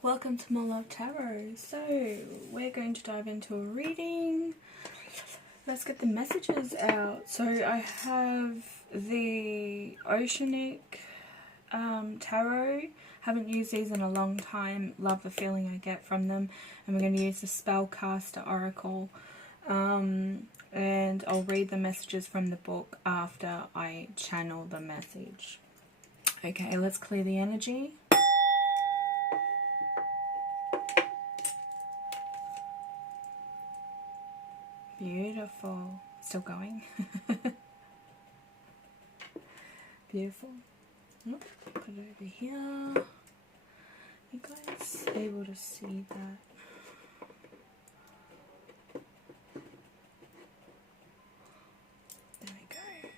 Welcome to MoreLove Tarot. So, we're going to dive into a reading. Let's get the messages out. So, I have the Oceanic Tarot. Haven't used these in a long time. Love the feeling I get from them. And we're going to use the Spellcaster Oracle. And I'll read the messages from the book after I channel the message. Okay, let's clear the energy. Beautiful. Still going. Beautiful. Put it over here. You guys able to see that? There we go.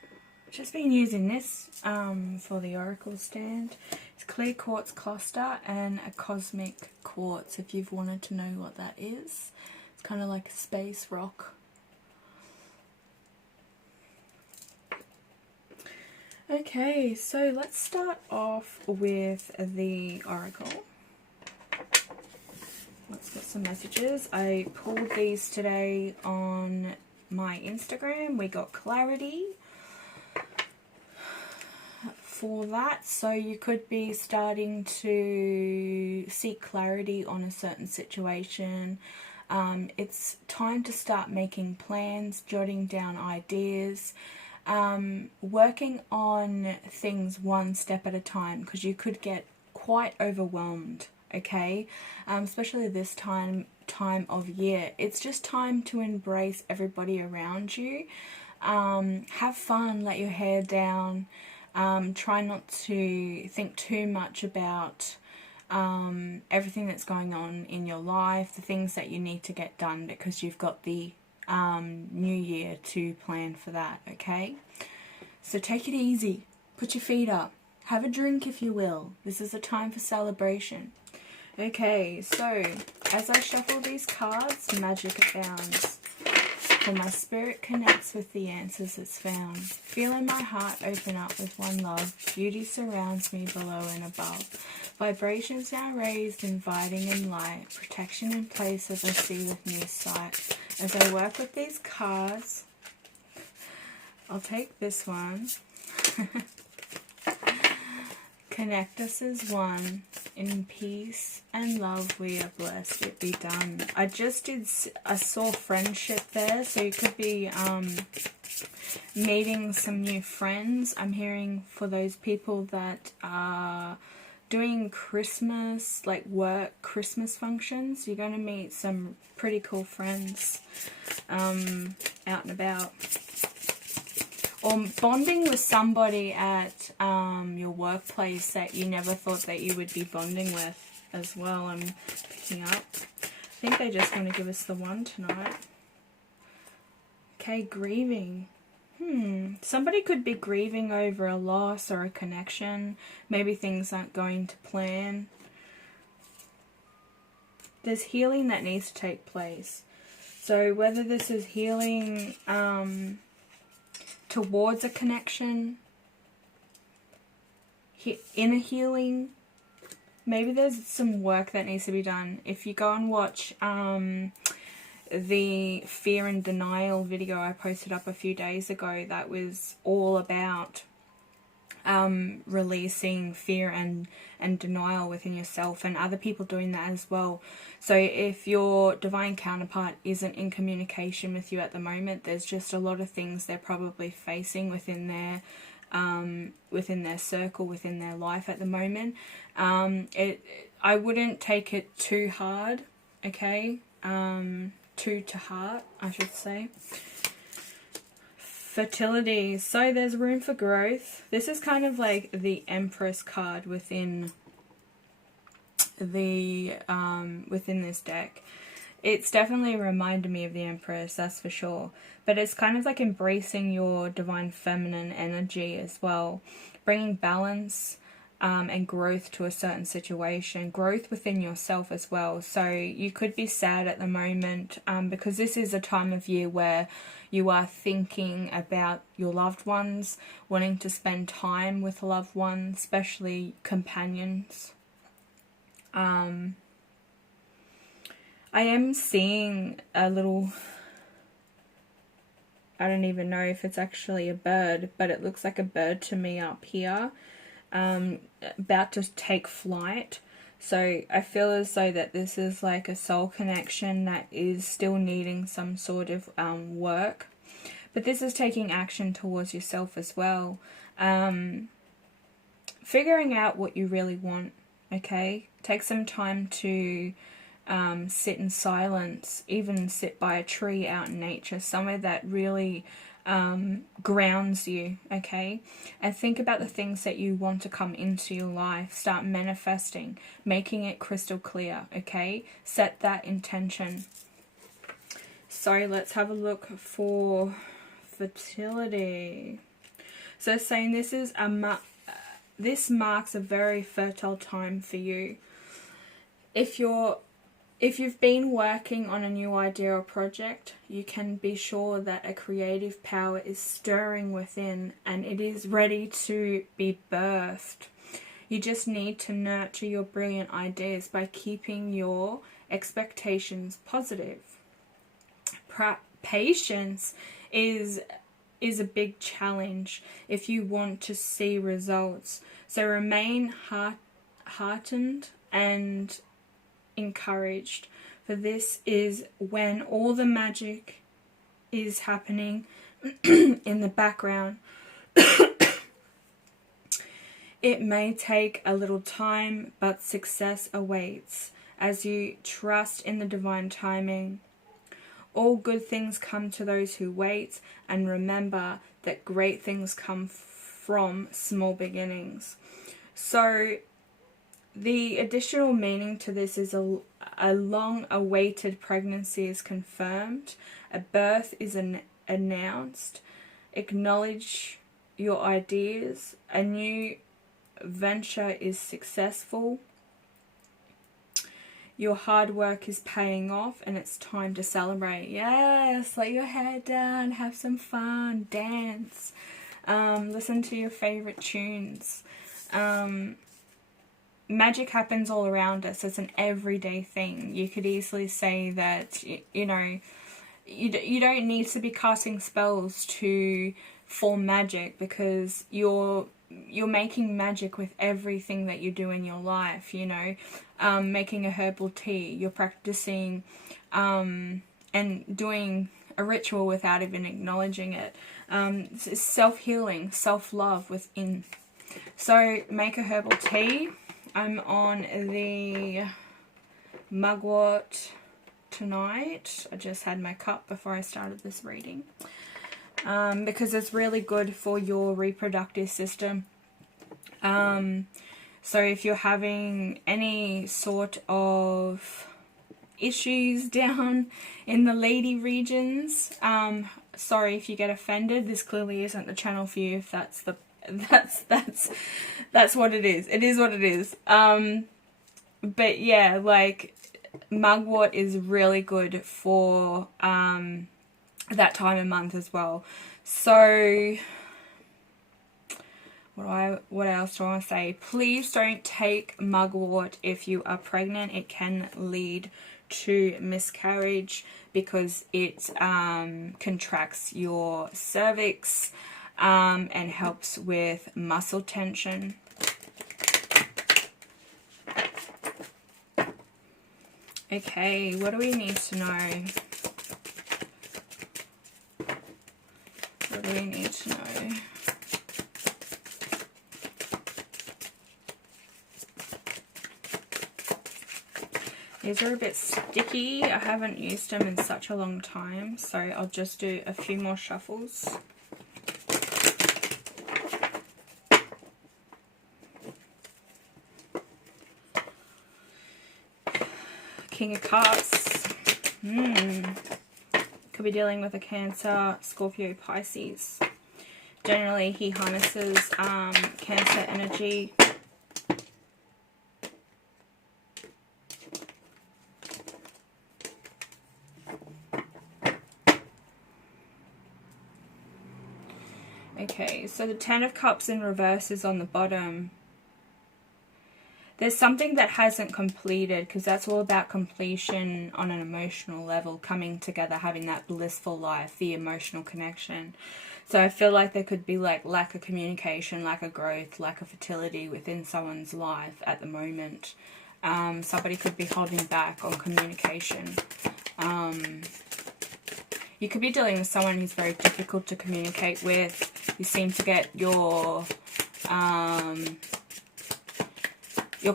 Just been using this for the oracle stand. It's clear quartz cluster and a cosmic quartz, if you've wanted to know what that is. It's kind of like a space rock. Okay, so let's start off with the oracle. Let's get some messages. I pulled these today on my Instagram. We got clarity for that. So you could be starting to seek clarity on a certain situation. It's time to start making plans, jotting down ideas. Working on things one step at a time, because you could get quite overwhelmed, okay? Especially this time of year. It's just time to embrace everybody around you. Have fun, let your hair down. Try not to think too much about everything that's going on in your life, the things that you need to get done, because you've got the new year to plan for that, okay? So take it easy, put your feet up, have a drink if you will. This is a time for celebration. Okay, so as I shuffle these cards, magic abounds. For my spirit connects with the answers it's found. Feeling my heart open up with one love. Beauty surrounds me below and above. Vibrations now raised, inviting in light. Protection in place as I see with new sight. As I work with these cards, I'll take this one. Connect us as one. In peace and love we are blessed. It be done. I saw friendship there, so you could be meeting some new friends. I'm hearing for those people that are doing Christmas, like work Christmas functions, you're going to meet some pretty cool friends out and about. Or bonding with somebody at your workplace that you never thought that you would be bonding with as well. I'm picking up. I think they just want to give us the one tonight. Okay, grieving. Somebody could be grieving over a loss or a connection. Maybe things aren't going to plan. There's healing that needs to take place. So whether this is healing towards a connection, inner healing, maybe there's some work that needs to be done. If you go and watch the fear and denial video I posted up a few days ago, that was all about releasing fear and denial within yourself, and other people doing that as well. So if your divine counterpart isn't in communication with you at the moment, there's just a lot of things they're probably facing within their circle, within their life at the moment. I wouldn't take it too hard, okay? Too to heart, I should say. Fertility. So there's room for growth. This is kind of like the Empress card within the within this deck. It's definitely reminded me of the Empress, that's for sure. But it's kind of like embracing your divine feminine energy as well, bringing balance and growth to a certain situation, growth within yourself as well. So you could be sad at the moment because this is a time of year where you are thinking about your loved ones, wanting to spend time with loved ones, especially companions. I am seeing a little, I don't even know if it's actually a bird, but it looks like a bird to me up here, about to take flight. So I feel as though that this is like a soul connection that is still needing some sort of work. But this is taking action towards yourself as well. Figuring out what you really want, okay? Take some time to sit in silence, even sit by a tree out in nature, somewhere that really grounds you, okay? And think about the things that you want to come into your life. Start manifesting, making it crystal clear, okay? Set that intention. So let's have a look for fertility. So saying this is this marks a very fertile time for you. If you've been working on a new idea or project, you can be sure that a creative power is stirring within and it is ready to be birthed. You just need to nurture your brilliant ideas by keeping your expectations positive. Patience is a big challenge if you want to see results. So remain heartened and encouraged, for this is when all the magic is happening in the background. It may take a little time, but success awaits as you trust in the divine timing. All good things come to those who wait, and remember that great things come from small beginnings. So the additional meaning to this is a long-awaited pregnancy is confirmed, a birth is announced, acknowledge your ideas, a new venture is successful, your hard work is paying off, and it's time to celebrate. Yes, let your hair down, have some fun, dance, listen to your favorite tunes. Magic happens all around us. It's an everyday thing. You could easily say that, you know, you don't need to be casting spells to form magic, because you're making magic with everything that you do in your life, you know. Making a herbal tea, you're practicing and doing a ritual without even acknowledging it. It's self-healing, self-love within. So make a herbal tea. I'm on the mugwort tonight. I just had my cup before I started this reading, because it's really good for your reproductive system. So if you're having any sort of issues down in the lady regions, sorry if you get offended. This clearly isn't the channel for you. If that's what it is. It is what it is. But yeah, like mugwort is really good for that time of month as well. So what else do I want to say? Please don't take mugwort if you are pregnant. It can lead to miscarriage because it contracts your cervix and helps with muscle tension. Okay, what do we need to know? What do we need to know? These are a bit sticky. I haven't used them in such a long time, so I'll just do a few more shuffles. King of Cups. Could be dealing with a Cancer, Scorpio, Pisces. Generally, he harnesses Cancer energy. Okay, so the Ten of Cups in reverse is on the bottom. There's something that hasn't completed, because that's all about completion on an emotional level, coming together, having that blissful life, the emotional connection. So I feel like there could be like lack of communication, lack of growth, lack of fertility within someone's life at the moment. Somebody could be holding back on communication. You could be dealing with someone who's very difficult to communicate with. You seem to get your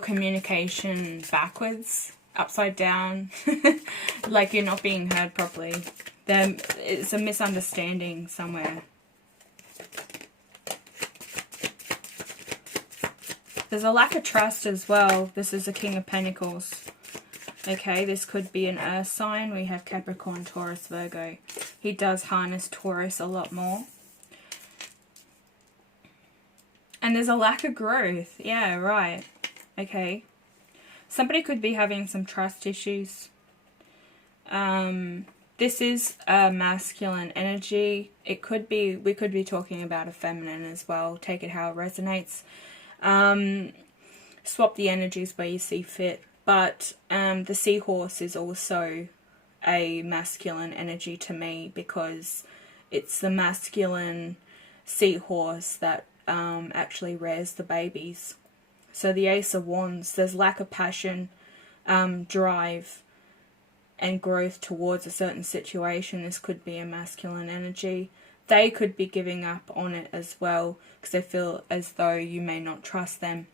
communication backwards, upside down, like you're not being heard properly. It's a misunderstanding somewhere. There's a lack of trust as well. This is a King of Pentacles. Okay, this could be an earth sign. We have Capricorn, Taurus, Virgo. He does harness Taurus a lot more. And there's a lack of growth. Yeah, right. Okay. Somebody could be having some trust issues. This is a masculine energy. It could be, we could be talking about a feminine as well. Take it how it resonates. Swap the energies where you see fit. But the seahorse is also a masculine energy to me, because it's the masculine seahorse that actually rears the babies. So the Ace of Wands, there's lack of passion, drive, and growth towards a certain situation. This could be a masculine energy. They could be giving up on it as well, because they feel as though you may not trust them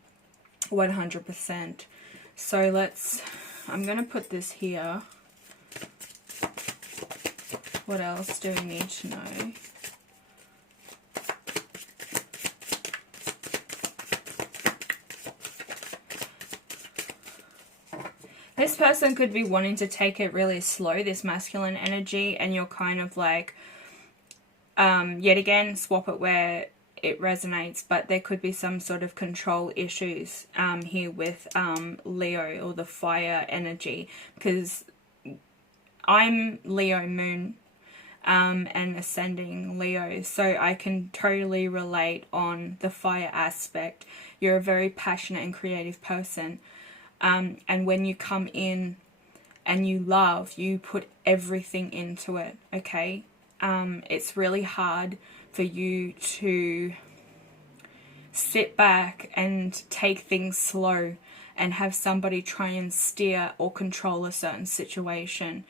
100%. So I'm going to put this here. What else do we need to know? This person could be wanting to take it really slow, this masculine energy, and you're kind of like, yet again, swap it where it resonates, but there could be some sort of control issues here with Leo, or the fire energy, because I'm Leo moon and ascending Leo, so I can totally relate on the fire aspect. You're a very passionate and creative person. And when you come in and you love, you put everything into it, okay? It's really hard for you to sit back and take things slow and have somebody try and steer or control a certain situation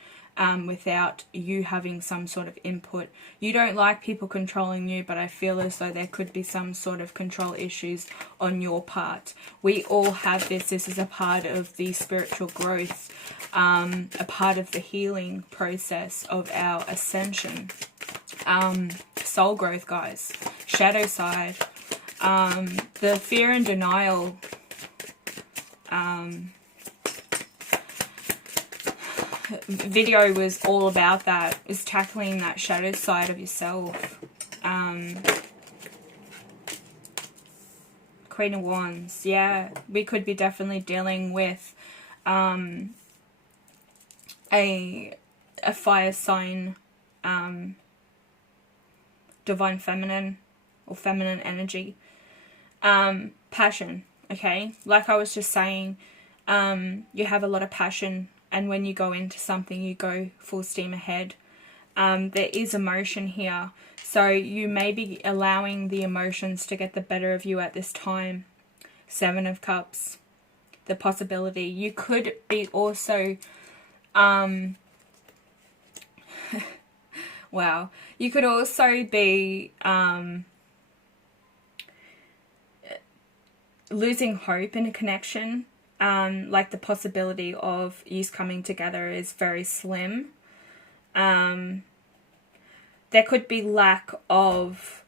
without you having some sort of input. You don't like people controlling you, but I feel as though there could be some sort of control issues on your part. We all have this. This is a part of the spiritual growth, a part of the healing process of our ascension. Soul growth, guys. Shadow side. The fear and denial. Video was all about that, is tackling that shadow side of yourself. Queen of Wands, yeah, we could be definitely dealing with a fire sign, divine feminine or feminine energy. Passion, okay, like I was just saying, you have a lot of passion. And when you go into something, you go full steam ahead. There is emotion here. So you may be allowing the emotions to get the better of you at this time. Seven of Cups. The possibility. You could be also... wow. You could also be... losing hope in a connection. Like the possibility of you coming together is very slim. There could be lack of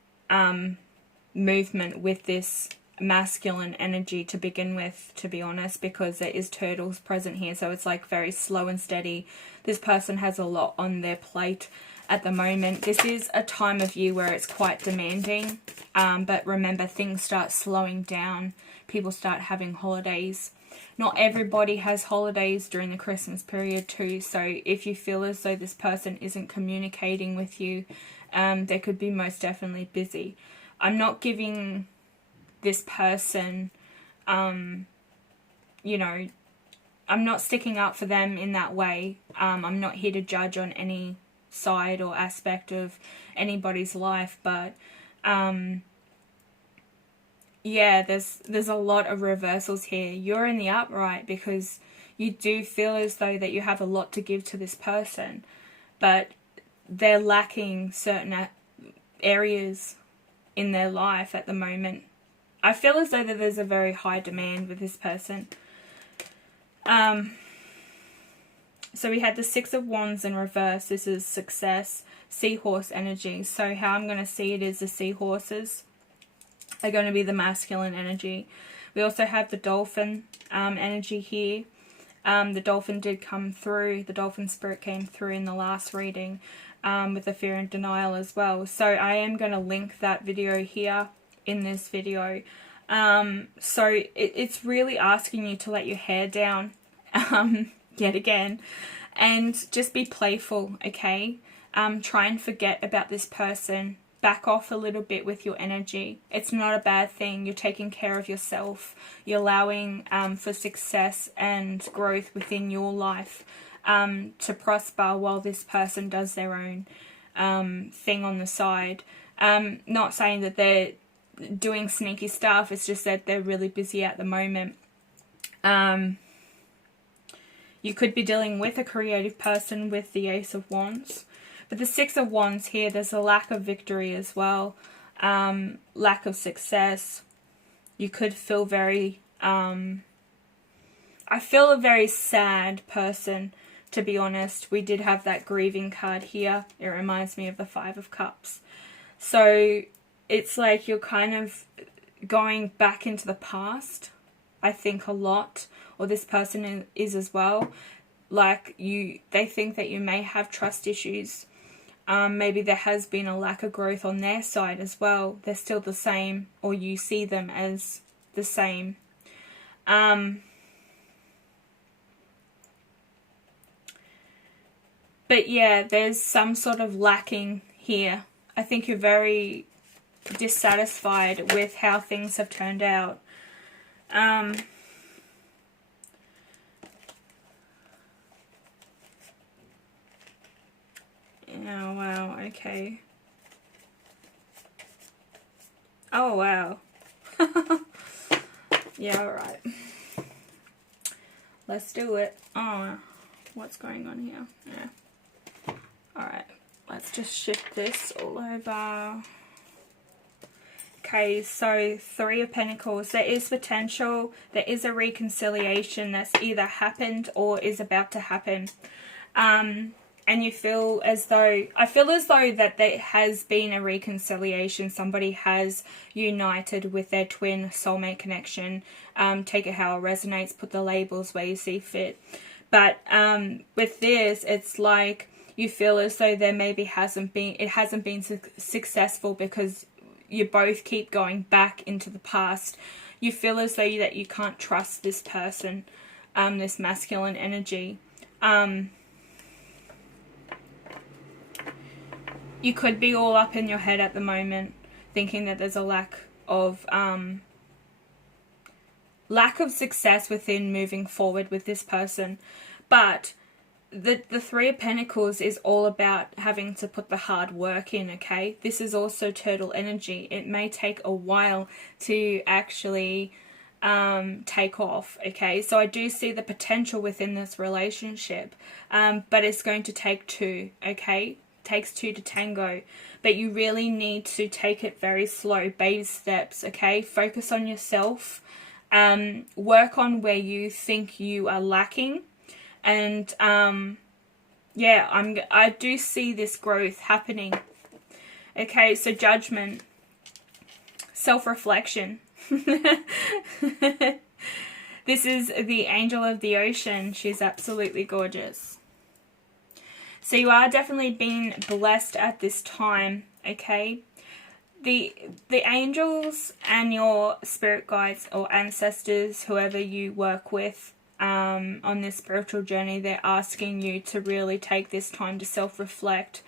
movement with this masculine energy to begin with, to be honest, because there is turtles present here, so it's like very slow and steady. This person has a lot on their plate at the moment. This is a time of year where it's quite demanding, but remember, things start slowing down. People start having holidays. Not everybody has holidays during the Christmas period too, so if you feel as though this person isn't communicating with you, they could be most definitely busy. I'm not giving this person you know, I'm not sticking up for them in that way. I'm not here to judge on any side or aspect of anybody's life, but yeah, there's a lot of reversals here. You're in the upright because you do feel as though that you have a lot to give to this person, but they're lacking certain areas in their life at the moment. I feel as though that there's a very high demand with this person. So we had the Six of Wands in reverse. This is success, seahorse energy. So how I'm going to see it is the seahorses are going to be the masculine energy. We also have the dolphin energy here. The dolphin did come through. The dolphin spirit came through in the last reading with the fear and denial as well. So I am going to link that video here in this video. So it's really asking you to let your hair down yet again and just be playful, okay? Try and forget about this person. Back off a little bit with your energy. It's not a bad thing. You're taking care of yourself. You're allowing for success and growth within your life to prosper while this person does their own thing on the side. Not saying that they're doing sneaky stuff. It's just that they're really busy at the moment. You could be dealing with a creative person with the Ace of Wands. But the Six of Wands here, there's a lack of victory as well. Lack of success. You could feel very... I feel a very sad person, to be honest. We did have that grieving card here. It reminds me of the Five of Cups. So it's like you're kind of going back into the past, I think, a lot. Or this person is as well. Like they think that you may have trust issues. Maybe there has been a lack of growth on their side as well. They're still the same, or you see them as the same. But yeah, there's some sort of lacking here. I think you're very dissatisfied with how things have turned out. Oh, wow, okay. Oh, wow. Yeah, alright. Let's do it. Oh, what's going on here? Yeah. Alright, let's just shift this all over. Okay, so Three of Pentacles. There is potential. There is a reconciliation that's either happened or is about to happen. And you feel as though, I feel as though that there has been a reconciliation. Somebody has united with their twin soulmate connection. Take it how it resonates. Put the labels where you see fit. But with this, it's like you feel as though there maybe hasn't been successful because you both keep going back into the past. You feel as though that you can't trust this person, this masculine energy. You could be all up in your head at the moment, thinking that there's a lack of success within moving forward with this person. But the Three of Pentacles is all about having to put the hard work in, okay? This is also turtle energy. It may take a while to actually take off, okay? So I do see the potential within this relationship, but it's going to take two, okay? Takes two to tango, but you really need to take it very slow, baby steps, okay? Focus on yourself, work on where you think you are lacking, and yeah, I do see this growth happening. Okay, so Judgment, self-reflection. This is the Angel of the Ocean. She's absolutely gorgeous. So you are definitely being blessed at this time, okay? The angels and your spirit guides or ancestors, whoever you work with on this spiritual journey, they're asking you to really take this time to self-reflect.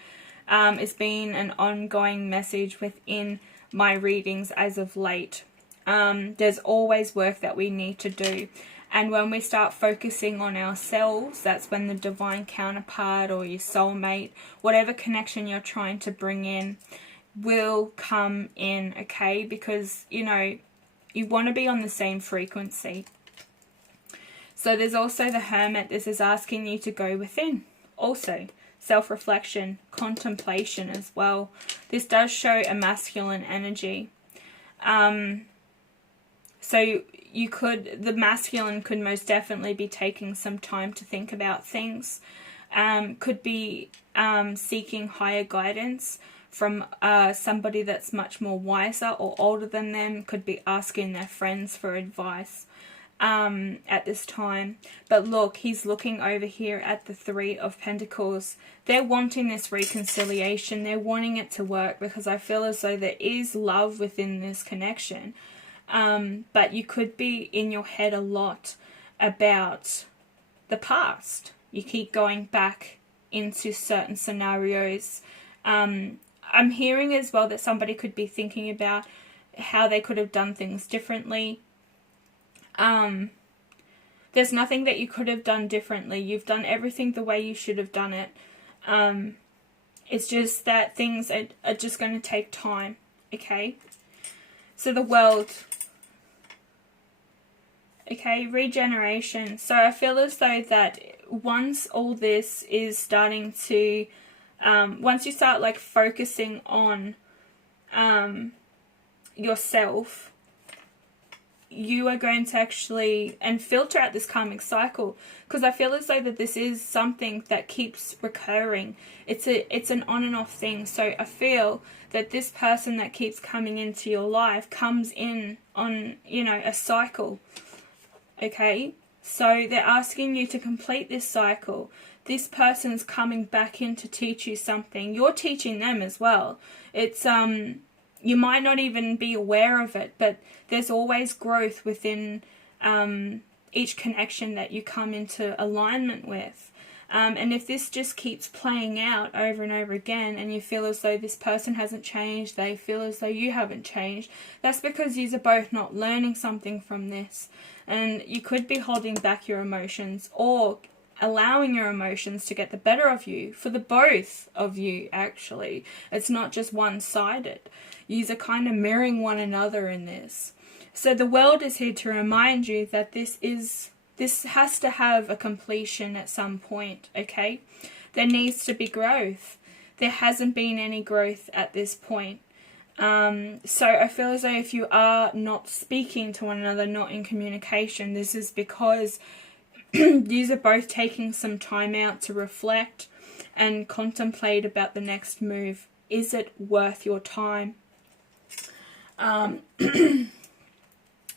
It's been an ongoing message within my readings as of late. There's always work that we need to do. And when we start focusing on ourselves, that's when the divine counterpart or your soulmate, whatever connection you're trying to bring in, will come in, okay? Because, you know, you want to be on the same frequency. So there's also the Hermit. This is asking you to go within. Also, self-reflection, contemplation as well. This does show a masculine energy. So the masculine could most definitely be taking some time to think about things. Could be seeking higher guidance from somebody that's much more wiser or older than them. Could be asking their friends for advice at this time. But look, he's looking over here at the Three of Pentacles. They're wanting this reconciliation. They're wanting it to work, because I feel as though there is love within this connection. But you could be in your head a lot about the past. You keep going back into certain scenarios. I'm hearing as well that somebody could be thinking about how they could have done things differently. There's nothing that you could have done differently. You've done everything the way you should have done it. It's just that things are just going to take time, okay? So the World, okay, regeneration. So I feel as though that once all this is starting to, once you start like focusing on yourself, you are going to actually and filter out this karmic cycle, because I feel as though that this is something that keeps recurring. It's an on and off thing. So I feel that this person that keeps coming into your life comes in on, you know, a cycle. Okay, so they're asking you to complete this cycle. This person's coming back in to teach you something. You're teaching them as well. It's you might not even be aware of it, but there's always growth within each connection that you come into alignment with. And if this just keeps playing out over and over again, and you feel as though this person hasn't changed, they feel as though you haven't changed, that's because you are both not learning something from this. And you could be holding back your emotions, or allowing your emotions to get the better of you, for the both of you actually. It's not just one-sided. Yous are kind of mirroring one another in this. So the World is here to remind you that this has to have a completion at some point, okay? There needs to be growth. There hasn't been any growth at this point. So I feel as though if you are not speaking to one another, not in communication, this is because these are both taking some time out to reflect and contemplate about the next move. Is it worth your time?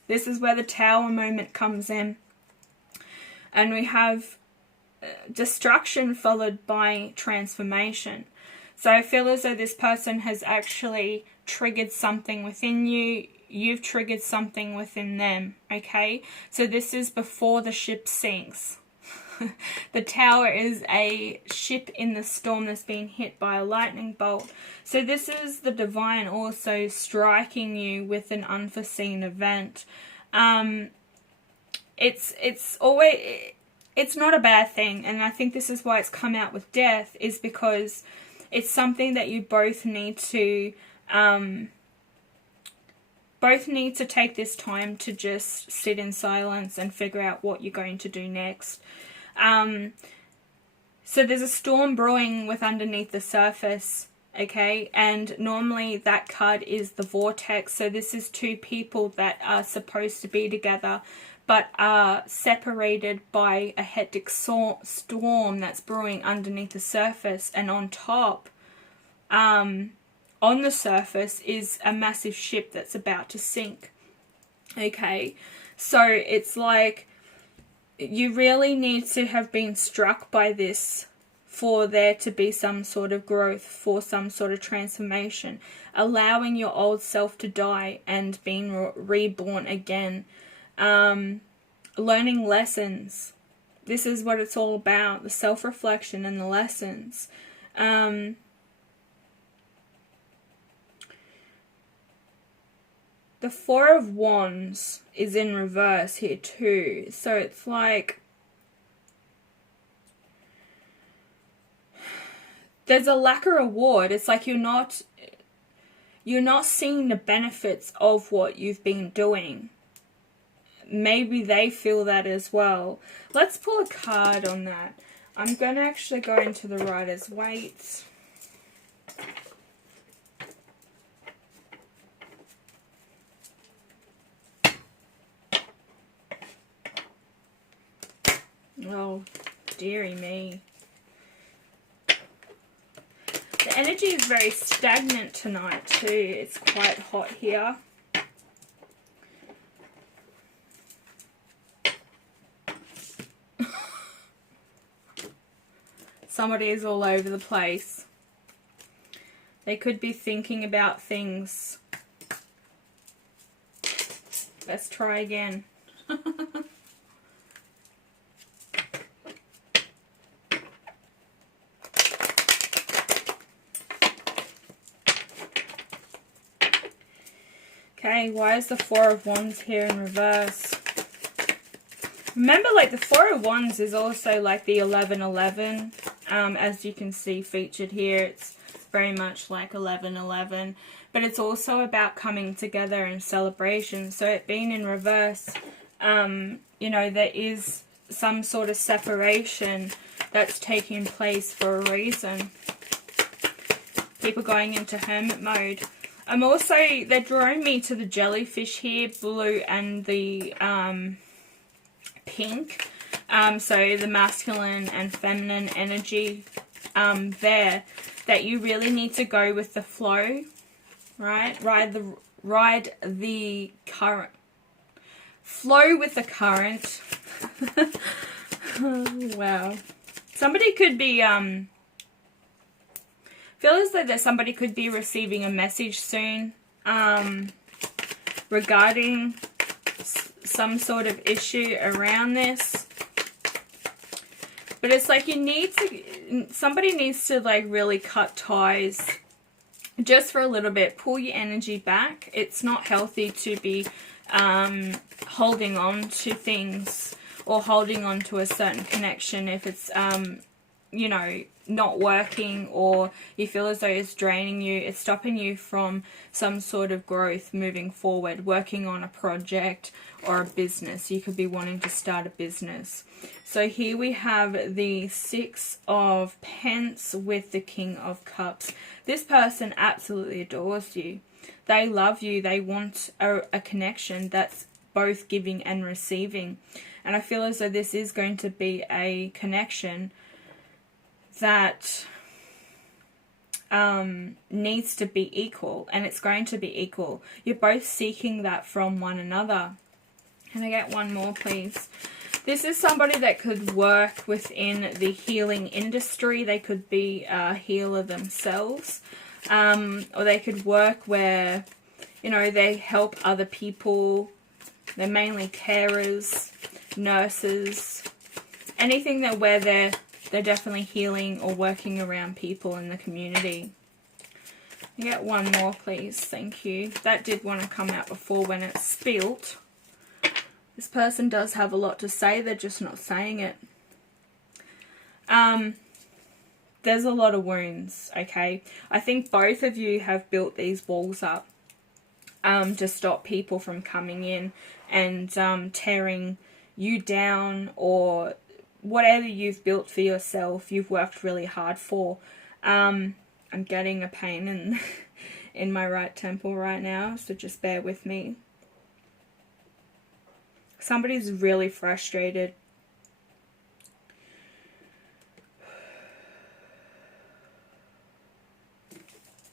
This is where the Tower moment comes in. And we have destruction followed by transformation. So I feel as though this person has actually triggered something within you. You've triggered something within them, okay? So this is before the ship sinks. The Tower is a ship in the storm that's been hit by a lightning bolt. So this is the divine also striking you with an unforeseen event. It's not a bad thing, and I think this is why it's come out with death, is because it's something that you both need to take this time to just sit in silence and figure out what you're going to do next. So there's a storm brewing with underneath the surface, okay? And normally that card is the vortex. So this is two people that are supposed to be together, but are separated by a hectic storm that's brewing underneath the surface. And on top, on the surface, is a massive ship that's about to sink. Okay, so it's like you really need to have been struck by this for there to be some sort of growth, for some sort of transformation, allowing your old self to die and being reborn again. Learning lessons. This is what it's all about, the self-reflection and the lessons. the Four of Wands is in reverse here too. So it's like there's a lack of reward. It's like you're not seeing the benefits of what you've been doing. Maybe they feel that as well. Let's pull a card on that. I'm going to actually go into the Rider-Waite. Oh, dearie me. The energy is very stagnant tonight too. It's quite hot here. Somebody is all over the place. They could be thinking about things. Let's try again. Okay, why is the Four of Wands here in reverse? Remember, like, the Four of Wands is also like the 1111. As you can see featured here, it's very much like 1111. But it's also about coming together and celebration. So it being in reverse, you know, there is some sort of separation that's taking place for a reason. People going into hermit mode. I'm also, they're drawing me to the jellyfish here, blue and the pink. So the masculine and feminine energy there, that you really need to go with the flow, right? Ride the current. Flow with the current. Oh, wow. Somebody could be feel as though that somebody could be receiving a message soon regarding some sort of issue around this. But it's like you need to, somebody needs to like really cut ties just for a little bit. Pull your energy back. It's not healthy to be holding on to things or holding on to a certain connection if it's, you know, not working, or you feel as though it's draining you. It's stopping you from some sort of growth moving forward, working on a project or a business. You could be wanting to start a business. So here we have the Six of Pence with the King of Cups. This person absolutely adores you. They love you. They want a connection that's both giving and receiving. And I feel as though this is going to be a connection that needs to be equal, and it's going to be equal. You're both seeking that from one another. Can I get one more, please? This is somebody that could work within the healing industry. They could be a healer themselves, or they could work where, you know, they help other people. They're mainly carers, nurses, anything that where they're definitely healing or working around people in the community. You get one more, please. Thank you. That did want to come out before when it's spilt. This person does have a lot to say. They're just not saying it. There's a lot of wounds, okay? I think both of you have built these walls up to stop people from coming in and tearing you down, or whatever you've built for yourself, you've worked really hard for. I'm getting a pain in my right temple right now, so just bear with me. Somebody's really frustrated.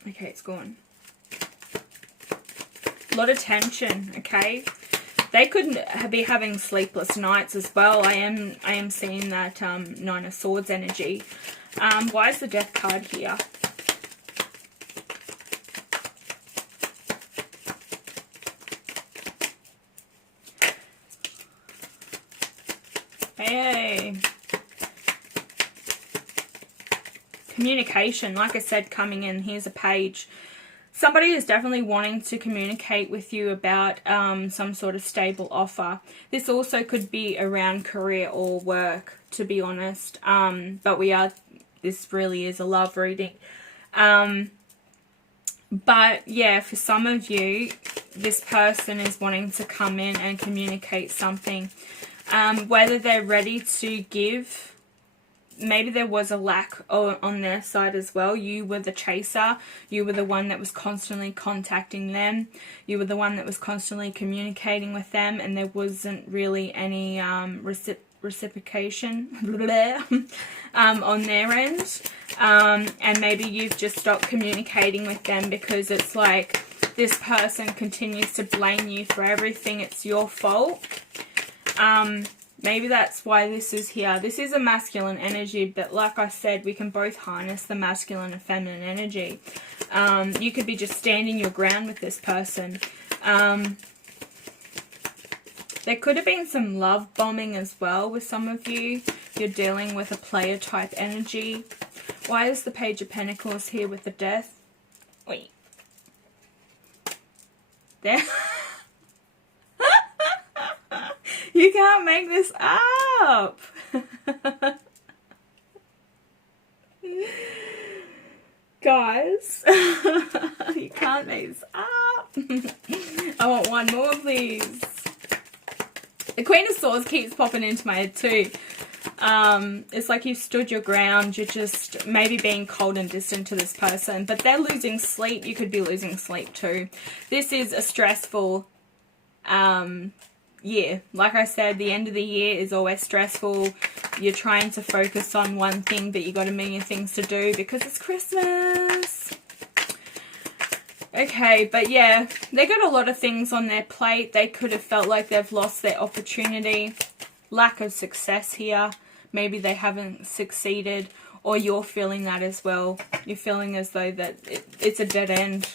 Okay, it's gone. A lot of tension, okay? They could be having sleepless nights as well. I am seeing that Nine of Swords energy. Why is the Death card here? Hey. Communication, like I said, coming in. Here's a page. Somebody is definitely wanting to communicate with you about some sort of stable offer. This also could be around career or work, to be honest. But this really is a love reading. But yeah, for some of you, this person is wanting to come in and communicate something. Whether they're ready to give, maybe there was a lack on their side as well. You were the chaser. You were the one that was constantly contacting them. You were the one that was constantly communicating with them, and there wasn't really any reciprocation on their end. And maybe you've just stopped communicating with them because it's like this person continues to blame you for everything. It's your fault. Maybe that's why this is here. This is a masculine energy, but like I said, we can both harness the masculine and feminine energy. You could be just standing your ground with this person. There could have been some love bombing as well with some of you. You're dealing with a player type energy. Why is the Page of Pentacles here with the Death? Wait. There. You can't make this up. Guys, you can't make this up. I want one more, please. The Queen of Swords keeps popping into my head too. It's like you've stood your ground. You're just maybe being cold and distant to this person. But they're losing sleep. You could be losing sleep too. This is a stressful year. Like I said, the end of the year is always stressful. You're trying to focus on one thing, but you got a million things to do because it's Christmas. Okay, but yeah, they got a lot of things on their plate. They could have felt like they've lost their opportunity. Lack of success here. Maybe they haven't succeeded, or you're feeling that as well. You're feeling as though that it's a dead end.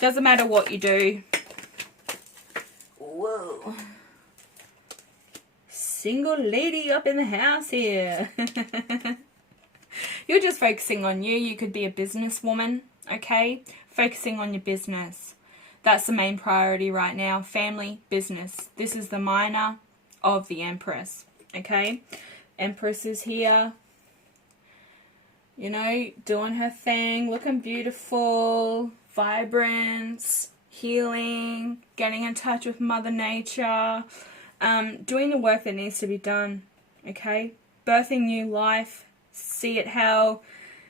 Doesn't matter what you do. Whoa. Single lady up in the house here. You're just focusing on you. You could be a businesswoman, okay? Focusing on your business. That's the main priority right now. Family, business. This is the minor of the Empress, okay? Empress is here. You know, doing her thing, looking beautiful, vibrant, healing, getting in touch with Mother Nature, doing the work that needs to be done, okay? Birthing new life, see it how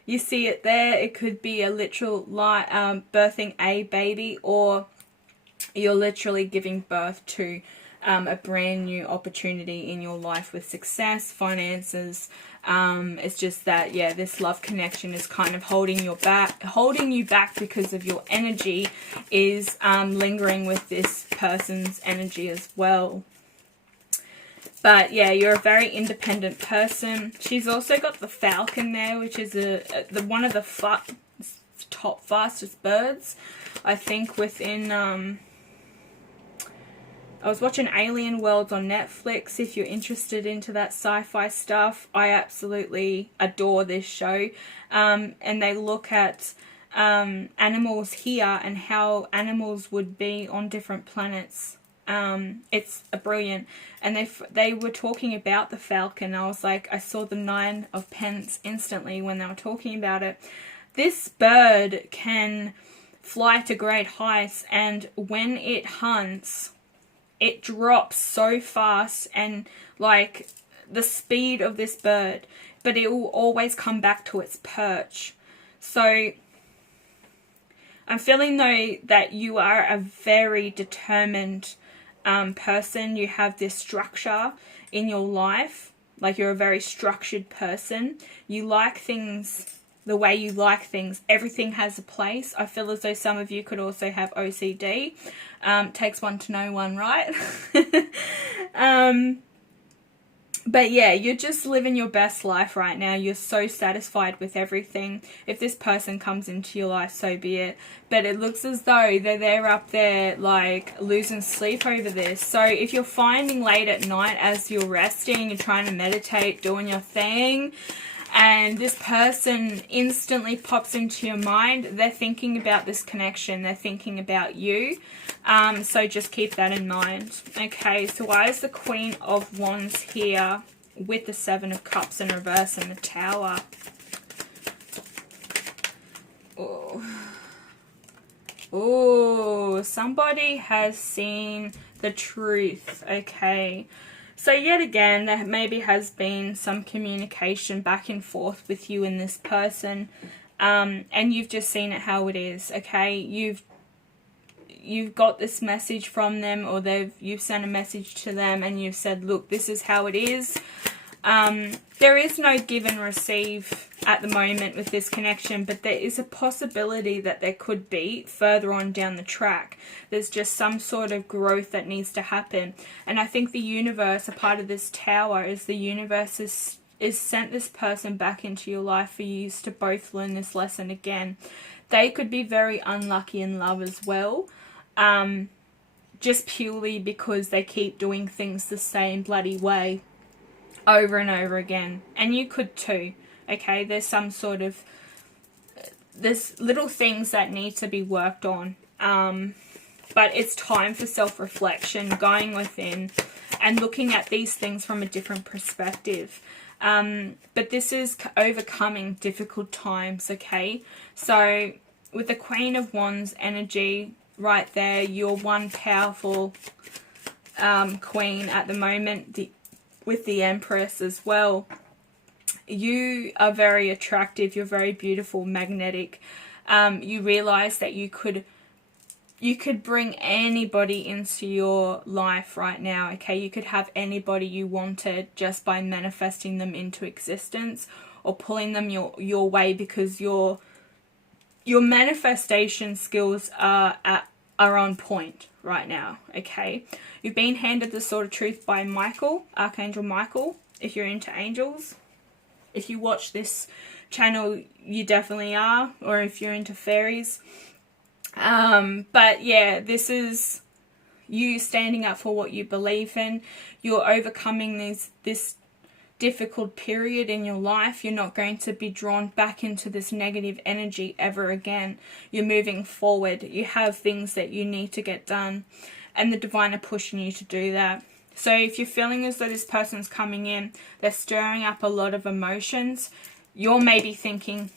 you see it there. It could be a literal birthing a baby, or you're literally giving birth to a brand new opportunity in your life with success, finances. It's just that, yeah, this love connection is kind of holding you back because of your energy is lingering with this person's energy as well. But yeah, you're a very independent person. She's also got the falcon there, which is one of the top fastest birds, I think, within I was watching Alien Worlds on Netflix. If you're interested into that sci-fi stuff, I absolutely adore this show. And they look at animals here and how animals would be on different planets. It's brilliant. And they were talking about the falcon. I was like, I saw the 9 of Pence instantly when they were talking about it. This bird can fly to great heights, and when it hunts, it drops so fast, and like the speed of this bird, but it will always come back to its perch. So I'm feeling though that you are a very determined person. You have this structure in your life, like you're a very structured person. You like things the way you like things. Everything has a place. I feel as though some of you could also have OCD. Takes one to know one, right? But yeah, you're just living your best life right now. You're so satisfied with everything. If this person comes into your life, so be it. But it looks as though they're up there like losing sleep over this. So if you're finding late at night as you're resting, you're trying to meditate, doing your thing, and this person instantly pops into your mind. They're thinking about this connection. They're thinking about you. So just keep that in mind. Okay, so why is the Queen of Wands here with the Seven of Cups in reverse and the Tower? Oh, somebody has seen the truth. Okay. So yet again, there maybe has been some communication back and forth with you and this person, and you've just seen it how it is. Okay, you've got this message from them, or you've sent a message to them, and you've said, look, this is how it is. There is no give and receive at the moment with this connection, but there is a possibility that there could be further on down the track. There's just some sort of growth that needs to happen. And I think the universe, a part of this Tower, is the universe is sent this person back into your life for you to both learn this lesson again. They could be very unlucky in love as well. Just purely because they keep doing things the same bloody way over and over again. And you could too. Okay, there's little things that need to be worked on. But it's time for self-reflection, going within and looking at these things from a different perspective. But this is overcoming difficult times, okay? So with the Queen of Wands energy right there, you're one powerful queen at the moment, with the Empress as well. You are very attractive. You're very beautiful, magnetic. You realize that you could bring anybody into your life right now, okay? You could have anybody you wanted just by manifesting them into existence, or pulling them your way, because your manifestation skills are on point right now, okay? You've been handed the Sword of Truth by Michael, Archangel Michael, if you're into angels. If you watch this channel, you definitely are, or if you're into fairies. But yeah, this is you standing up for what you believe in. You're overcoming this difficult period in your life. You're not going to be drawn back into this negative energy ever again. You're moving forward. You have things that you need to get done, and the divine are pushing you to do that. So if you're feeling as though this person's coming in, they're stirring up a lot of emotions, you're maybe thinking,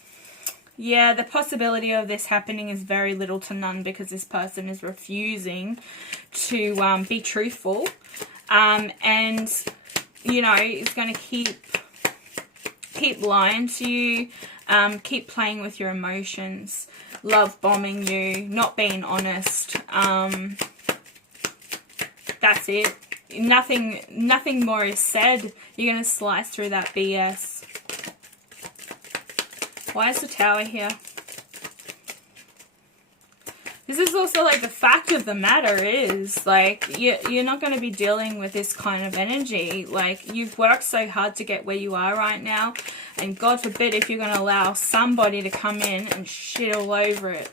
yeah, the possibility of this happening is very little to none, because this person is refusing to be truthful, and you know, is going to keep lying to you, keep playing with your emotions, love bombing you, not being honest. That's it. Nothing more is said. You're going to slice through that BS. Why is the Tower here? This is also like the fact of the matter is, like, you're not going to be dealing with this kind of energy. Like, you've worked so hard to get where you are right now, and God forbid if you're going to allow somebody to come in and shit all over it.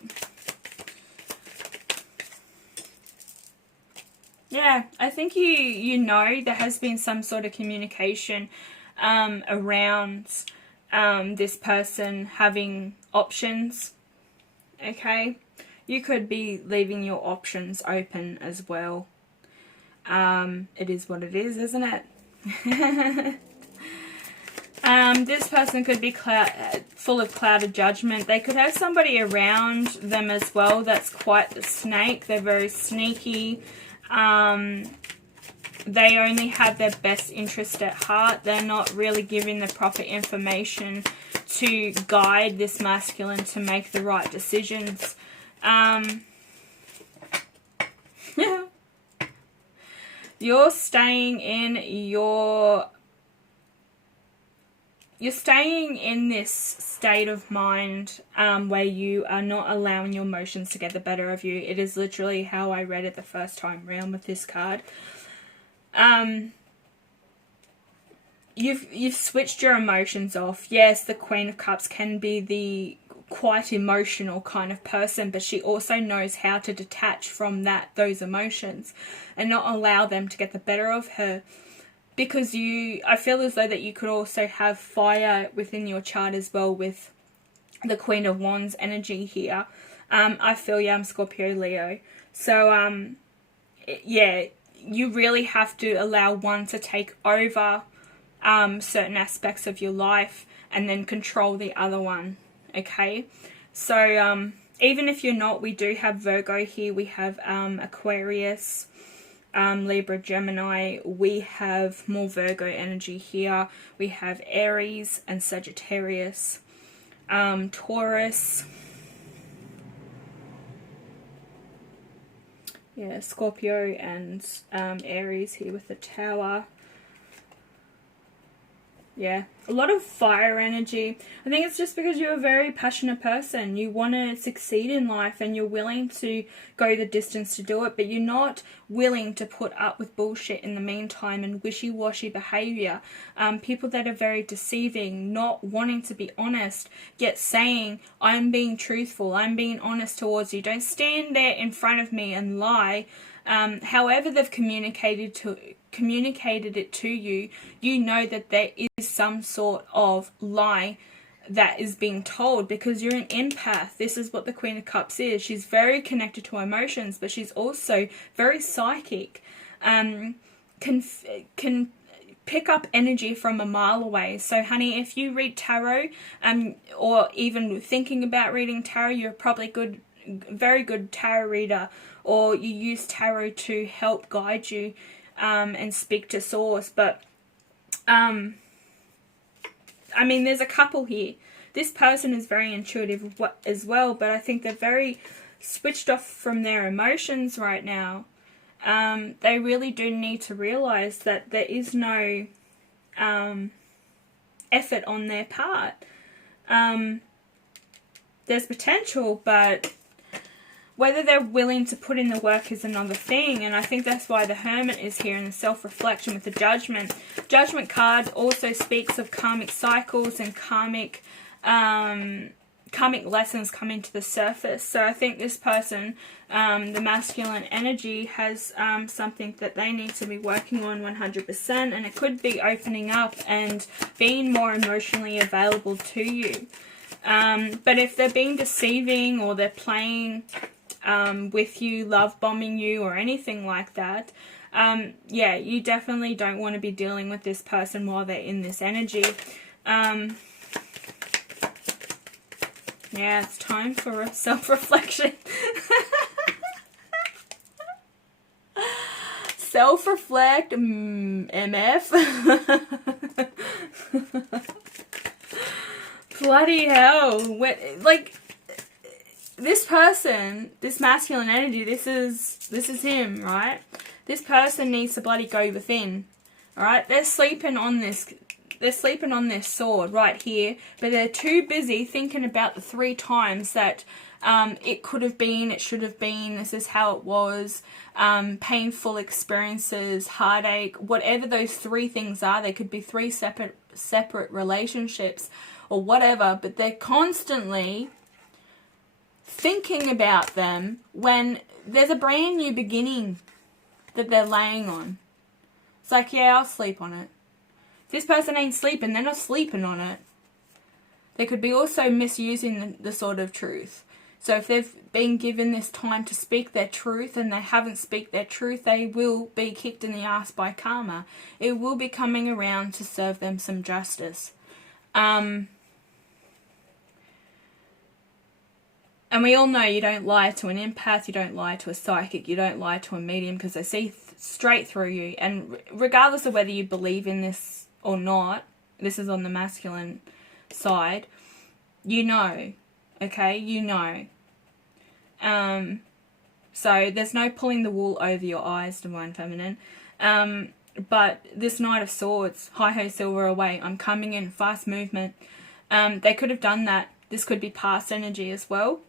Yeah, I think you know there has been some sort of communication around this person having options, okay? You could be leaving your options open as well. It is what it is, isn't it? This person could be full of clouded judgment. They could have somebody around them as well that's quite the snake. They're very sneaky. They only have their best interest at heart. They're not really giving the proper information to guide this masculine to make the right decisions. You're staying in this state of mind where you are not allowing your emotions to get the better of you. It is literally how I read it the first time round with this card. You've switched your emotions off. Yes, the Queen of Cups can be the quite emotional kind of person, but she also knows how to detach from those emotions and not allow them to get the better of her. because I feel as though that you could also have fire within your chart as well with the Queen of Wands energy here. I feel, yeah, I'm Scorpio, Leo. So, yeah, you really have to allow one to take over certain aspects of your life and then control the other one, okay? So, even if you're not, we do have Virgo here. We have Aquarius, Libra, Gemini. We have more Virgo energy here. We have Aries and Sagittarius, Taurus, yeah, Scorpio and Aries here with the Tower. Yeah, a lot of fire energy. I think it's just because you're a very passionate person. You want to succeed in life and you're willing to go the distance to do it, but you're not willing to put up with bullshit in the meantime and wishy-washy behavior. People that are very deceiving, not wanting to be honest, yet saying, I'm being truthful, I'm being honest towards you. Don't stand there in front of me and lie. However they've communicated it to you, you know that there is some sort of lie that is being told, because you're an empath. This is what the Queen of Cups is. She's very connected to emotions, but she's also very psychic. Can pick up energy from a mile away. So honey, if you read tarot, or even thinking about reading tarot, you're probably very good tarot reader, or you use tarot to help guide you and speak to source. But I mean, there's a couple here. This person is very intuitive as well, but I think they're very switched off from their emotions right now. They really do need to realize that there is no effort on their part. There's potential, but whether they're willing to put in the work is another thing. And I think that's why the Hermit is here in the self-reflection with the Judgment. Judgment card also speaks of karmic cycles and karmic lessons coming to the surface. So I think this person, the masculine energy, has something that they need to be working on 100%. And it could be opening up and being more emotionally available to you. But if they're being deceiving, or they're playing with you, love bombing you, or anything like that, yeah, you definitely don't want to be dealing with this person while they're in this energy. Yeah, it's time for a self-reflection. Self-reflect, MF. Bloody hell. Like, this person, this masculine energy, this is him, right? This person needs to bloody go within, alright? They're sleeping on this sword right here, but they're too busy thinking about the 3 times that it could have been, it should have been, this is how it was, painful experiences, heartache, whatever those 3 things are. They could be 3 separate relationships or whatever, but they're constantly thinking about them when there's a brand new beginning that they're laying on. It's like, yeah, I'll sleep on it. If this person ain't sleeping, they're not sleeping on it. They could be also misusing the sort of truth. So if they've been given this time to speak their truth and they haven't speak their truth, they will be kicked in the ass by karma. It will be coming around to serve them some justice. And we all know you don't lie to an empath, you don't lie to a psychic, you don't lie to a medium, because they see straight through you. And regardless of whether you believe in this or not, this is on the masculine side, you know, okay, you know. So there's no pulling the wool over your eyes, Divine Feminine. But this Knight of Swords, hi-ho, silver away, I'm coming in, fast movement. They could have done that. This could be past energy as well.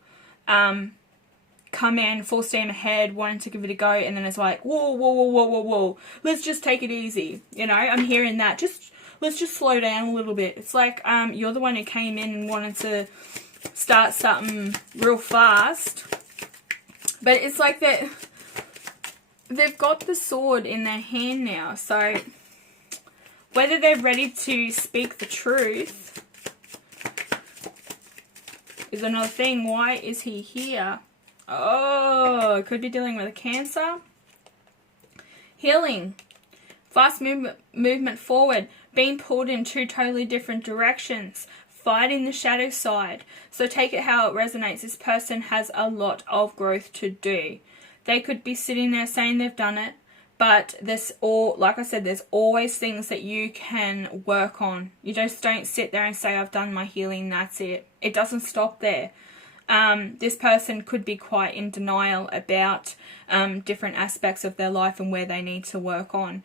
Come in, full steam ahead, wanting to give it a go, and then it's like, whoa, let's just take it easy. You know, I'm hearing that. Let's just slow down a little bit. It's like, you're the one who came in and wanted to start something real fast. But it's like that they've got the sword in their hand now, so Whether they're ready to speak the truth is another thing. Why is he here? Oh, could be dealing with a Cancer. Healing. Fast movement forward. Being pulled in two totally different directions. Fighting the shadow side. So take it how it resonates. This person has a lot of growth to do. They could be sitting there saying they've done it, but like I said, there's always things that you can work on. You just don't sit there and say, I've done my healing, that's it. It doesn't stop there. This person could be quite in denial about different aspects of their life and where they need to work on.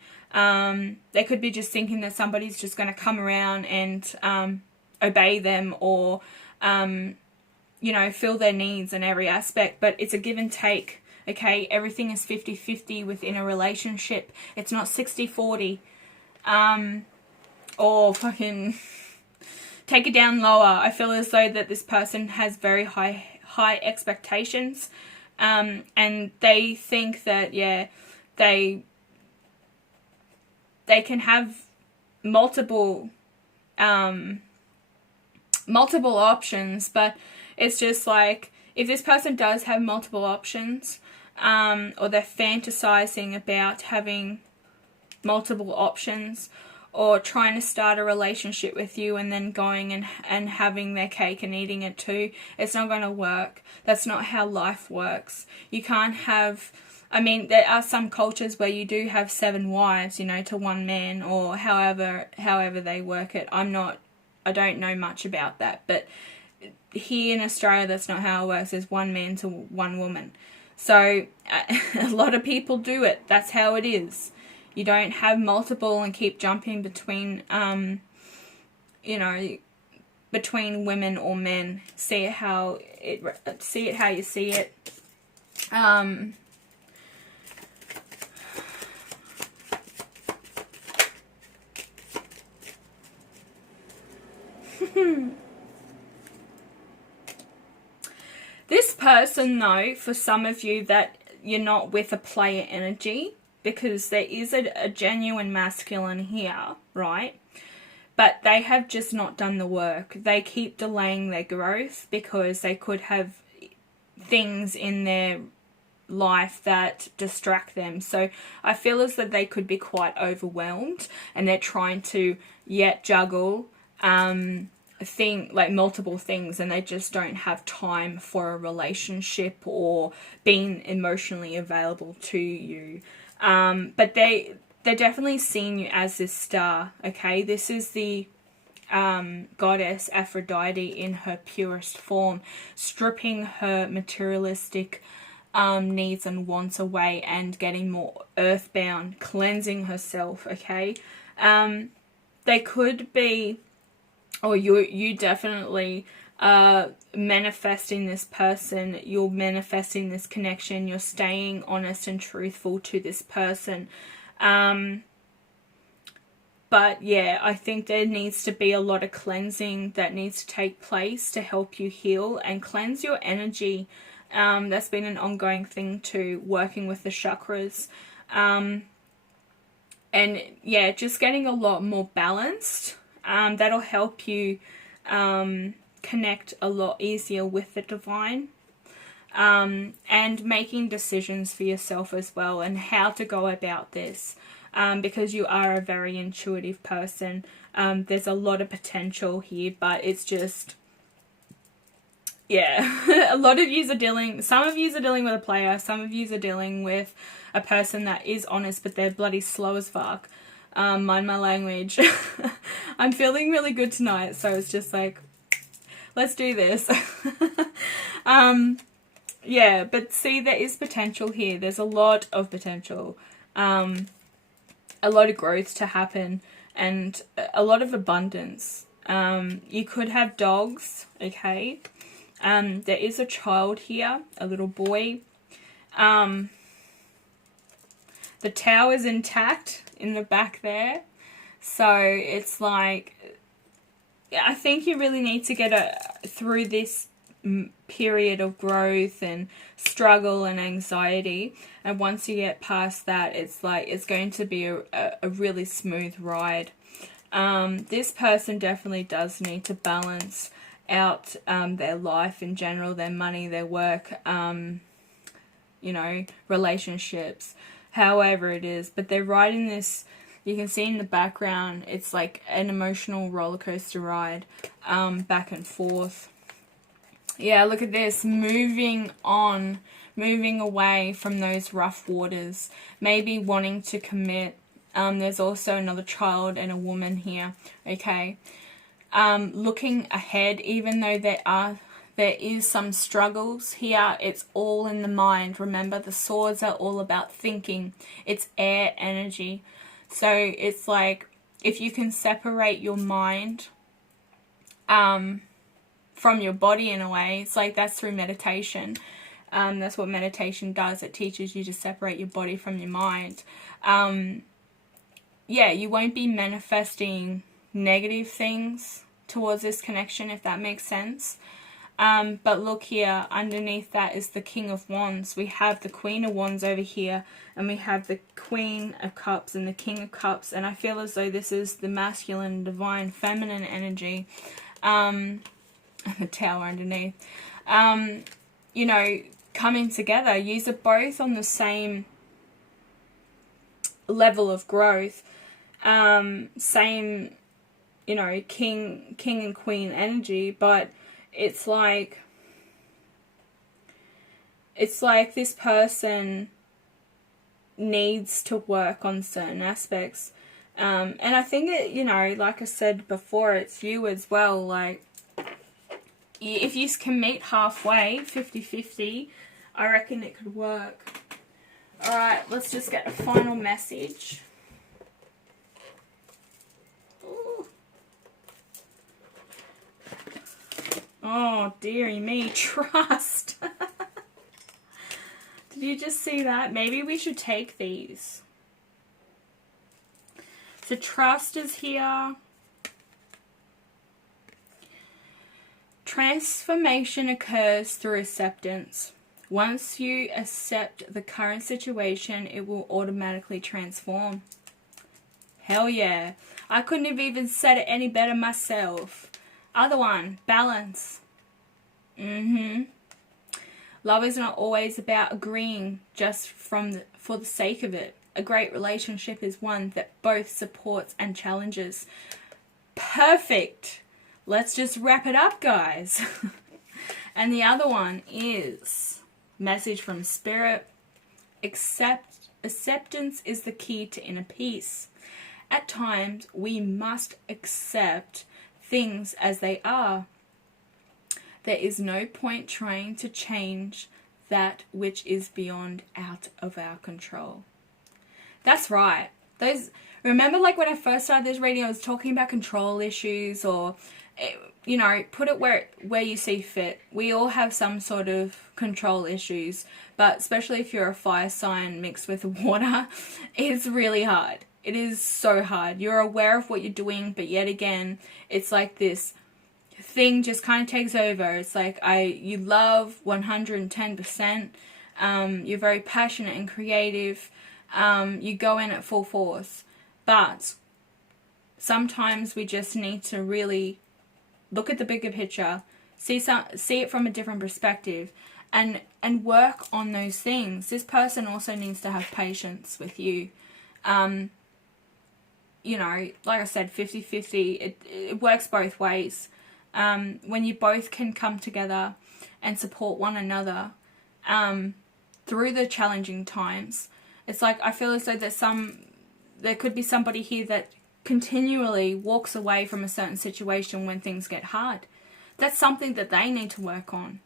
They could be just thinking that somebody's just going to come around and obey them or, fill their needs in every aspect. But it's a give and take, okay? Everything is 50-50 within a relationship. It's not 60-40. Or fucking take it down lower. I feel as though that this person has very high expectations. And they think that, yeah, they can have multiple options, but it's just like, if this person does have multiple options, or they're fantasizing about having multiple options, or trying to start a relationship with you and then going and having their cake and eating it too, it's not going to work. That's not how life works. You can't have, there are some cultures where you do have 7 wives, to one man, or however they work it. I don't know much about that, but here in Australia, that's not how it works. There's 1 man to 1 woman. So a lot of people do it. That's how it is. You don't have multiple and keep jumping between, between women or men. See it how you see it. This person, though, for some of you, that you're not with a player energy, because there is a genuine masculine here, right? But they have just not done the work. They keep delaying their growth because they could have things in their life that distract them. So I feel as though they could be quite overwhelmed, and they're trying to juggle multiple things, and they just don't have time for a relationship or being emotionally available to you. But they're definitely seeing you as this star, okay? This is the goddess Aphrodite in her purest form, stripping her materialistic needs and wants away and getting more earthbound, cleansing herself, okay? They could be, or you definitely manifesting this person, you're manifesting this connection, you're staying honest and truthful to this person. But yeah, I think there needs to be a lot of cleansing that needs to take place to help you heal and cleanse your energy. That's been an ongoing thing too, working with the chakras. And yeah, just getting a lot more balanced. That'll help you connect a lot easier with the divine, and making decisions for yourself as well, and how to go about this, because you are a very intuitive person. There's a lot of potential here, but it's just, yeah, a lot of you are dealing, some of you are dealing with a player, some of you are dealing with a person that is honest, but they're bloody slow as fuck. Mind my language. I'm feeling really good tonight, so it's just like, let's do this. Yeah, but see, there is potential here. There's a lot of potential. A lot of growth to happen, and a lot of abundance. You could have dogs, okay? There is a child here, a little boy. The tower's intact in the back there. So it's like, I think you really need to get through this period of growth and struggle and anxiety, and once you get past that, it's like, it's going to be a really smooth ride. This person definitely does need to balance out their life in general, their money, their work, you know, relationships, however it is. But they're riding this, you can see in the background, it's like an emotional roller coaster ride, back and forth. Yeah, look at this, moving on, moving away from those rough waters, maybe wanting to commit. There's also another child and a woman here, okay? Looking ahead, even though there is some struggles here, it's all in the mind. Remember, the swords are all about thinking. It's air energy. So it's like, if you can separate your mind from your body in a way, it's like that's through meditation. That's what meditation does. It teaches you to separate your body from your mind. Yeah, you won't be manifesting negative things towards this connection, if that makes sense. But look here, underneath that is the King of Wands. We have the Queen of Wands over here, and we have the Queen of Cups and the King of Cups. And I feel as though this is the masculine, divine, feminine energy. And the Tower underneath. You know, coming together. Yous are both on the same level of growth. Same, you know, king and queen energy, but it's like this person needs to work on certain aspects. And I think it, you know, like I said before, it's you as well. Like, if you can meet halfway, 50-50, I reckon it could work. Alright, let's just get a final message. Ooh. Oh, dearie me, trust. Did you just see that? Maybe we should take these. So trust is here. Transformation occurs through acceptance. Once you accept the current situation, it will automatically transform. Hell yeah. I couldn't have even said it any better myself. Other one, balance. Love is not always about agreeing just for the sake of it. A great relationship is one that both supports and challenges. Perfect. Let's just wrap it up, guys. And the other one is message from Spirit. Acceptance is the key to inner peace. At times, we must accept things as they are. There is no point trying to change that which is beyond out of our control. That's right. Remember, like when I first started this reading, I was talking about control issues, or, you know, put it where you see fit. We all have some sort of control issues, but especially if you're a fire sign mixed with water, it's really hard. It is so hard. You're aware of what you're doing, but yet again, it's like this thing just kind of takes over. It's like you love 110%. You're very passionate and creative. You go in at full force. But sometimes we just need to really look at the bigger picture, see it from a different perspective, and work on those things. This person also needs to have patience with you. You know, like I said, 50-50, it works both ways. When you both can come together and support one another through the challenging times. It's like, I feel as though there could be somebody here that continually walks away from a certain situation when things get hard. That's something that they need to work on.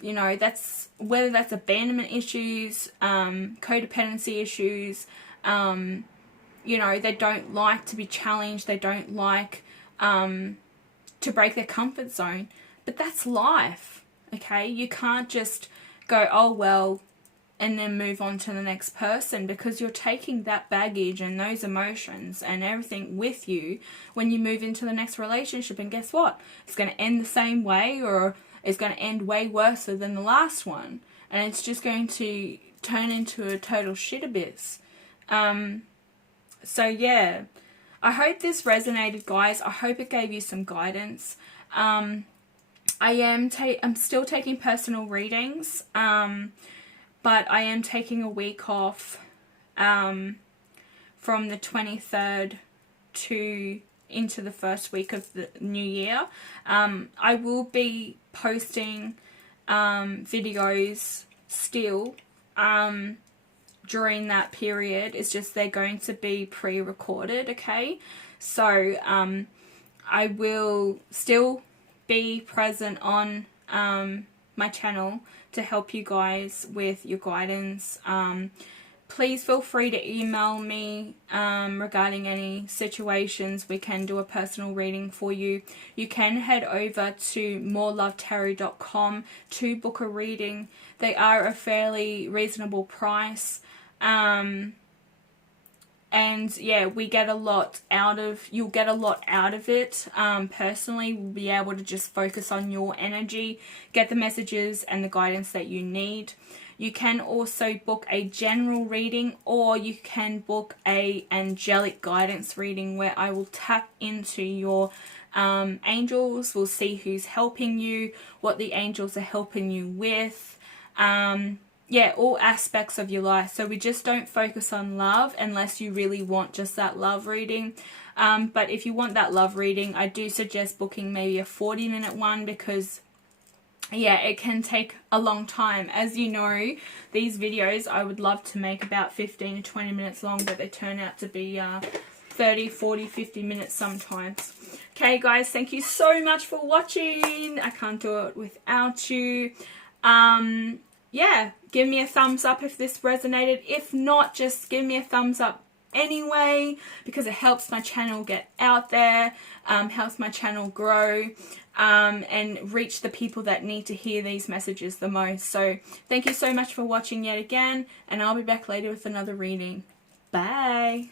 You know, whether that's abandonment issues, codependency issues, you know, they don't like to be challenged, they don't like to break their comfort zone. But that's life, okay? You can't just go, oh, well, and then move on to the next person, because you're taking that baggage and those emotions and everything with you when you move into the next relationship. And guess what? It's going to end the same way, or it's going to end way worse than the last one. And it's just going to turn into a total shit abyss. So yeah, I hope this resonated, guys. I hope it gave you some guidance. I'm still taking personal readings, but I am taking a week off from the 23rd to into the first week of the new year. I will be posting videos still during that period. It's just they're going to be pre-recorded, okay? So I will still be present on my channel to help you guys with your guidance. Please feel free to email me regarding any situations. We can do a personal reading for you. You can head over to MoreLoveTarot.com to book a reading. They are a fairly reasonable price. And yeah, we get a lot out of, you'll get a lot out of it. Personally, we'll be able to just focus on your energy, get the messages and the guidance that you need. You can also book a general reading, or you can book a angelic guidance reading where I will tap into your angels. We'll see who's helping you, what the angels are helping you with. Yeah, all aspects of your life. So we just don't focus on love unless you really want just that love reading. But if you want that love reading, I do suggest booking maybe a 40-minute one, because yeah, it can take a long time. As you know, these videos I would love to make about 15 to 20 minutes long, but they turn out to be 30, 40, 50 minutes sometimes. Okay, guys, thank you so much for watching. I can't do it without you. Yeah, give me a thumbs up if this resonated. If not, just give me a thumbs up anyway, because it helps my channel get out there, helps my channel grow, and reach the people that need to hear these messages the most. So thank you so much for watching yet again, and I'll be back later with another reading. Bye.